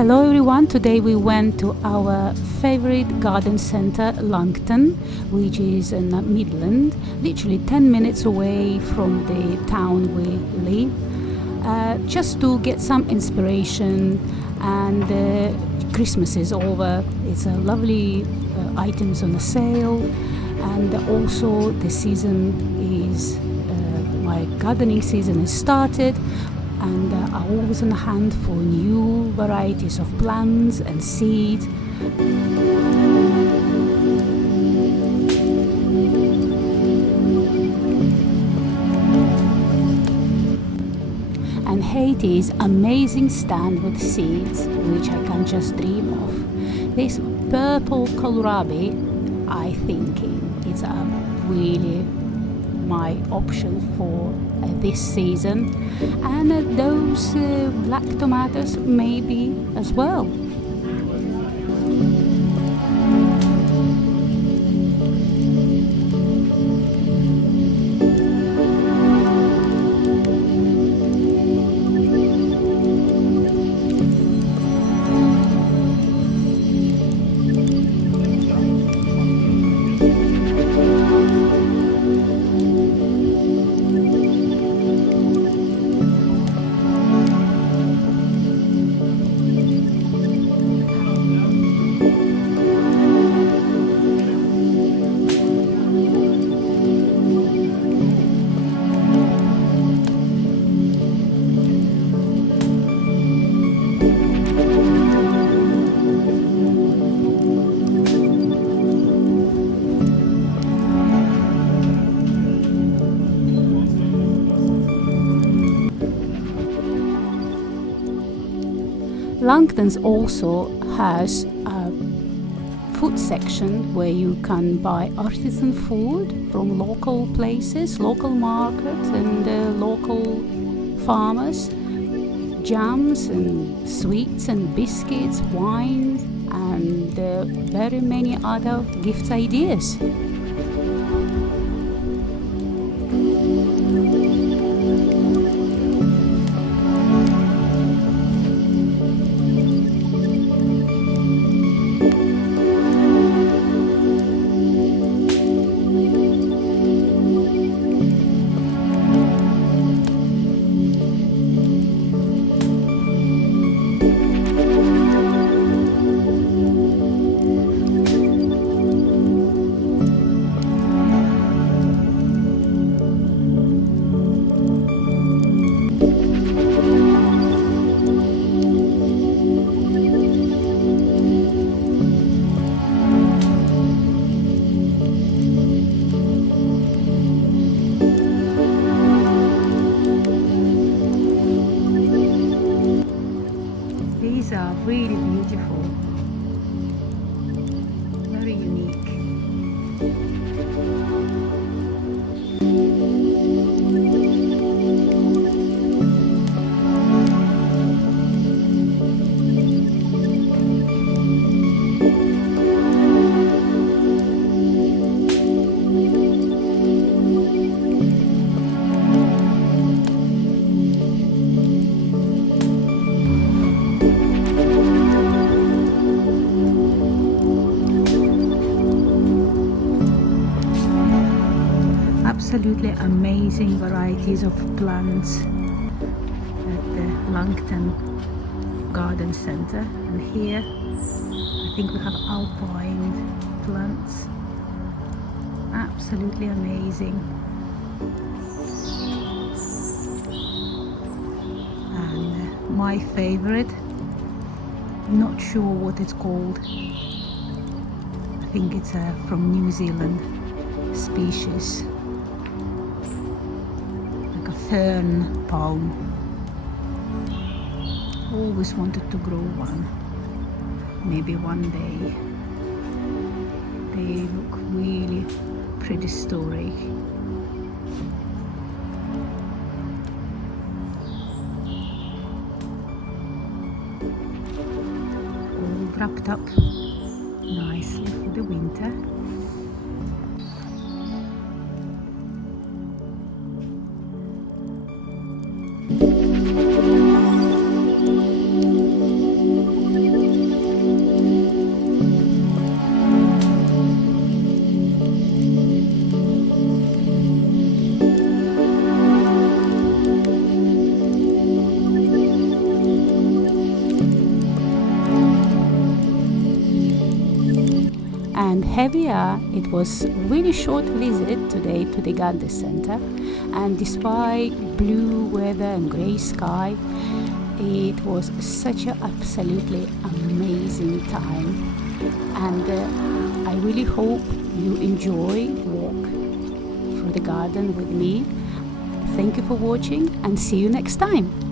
Hello everyone, today we went to our favorite garden center, Langton, which is in Midland, literally 10 minutes away from the town we live, just to get some inspiration. And Christmas is over, it's a lovely items on the sale, and also the season is, my gardening season has started, and I'm always on hand for new varieties of plants and seeds. And Haiti's amazing stand with seeds, which I can just dream of. This purple kohlrabi, I think it's a really my option for this season, and those black tomatoes maybe as well. Langtons also has a food section where you can buy artisan food from local places, local markets and local farmers, jams and sweets and biscuits, wines and very many other gift ideas. These are really beautiful, very unique. Absolutely amazing varieties of plants at the Langtons Garden Center, and here I think we have alpine plants. Absolutely amazing. And my favorite, not sure what it's called, I think it's from New Zealand species, fern palm. Always wanted to grow one. Maybe one day. They look really prehistoric. All wrapped up nicely for the winter. heavier. It was really short visit today to the garden center, and despite blue weather and gray sky, it was such an absolutely amazing time. And I really hope you enjoy walk through the garden with me. Thank you for watching, and see you next time.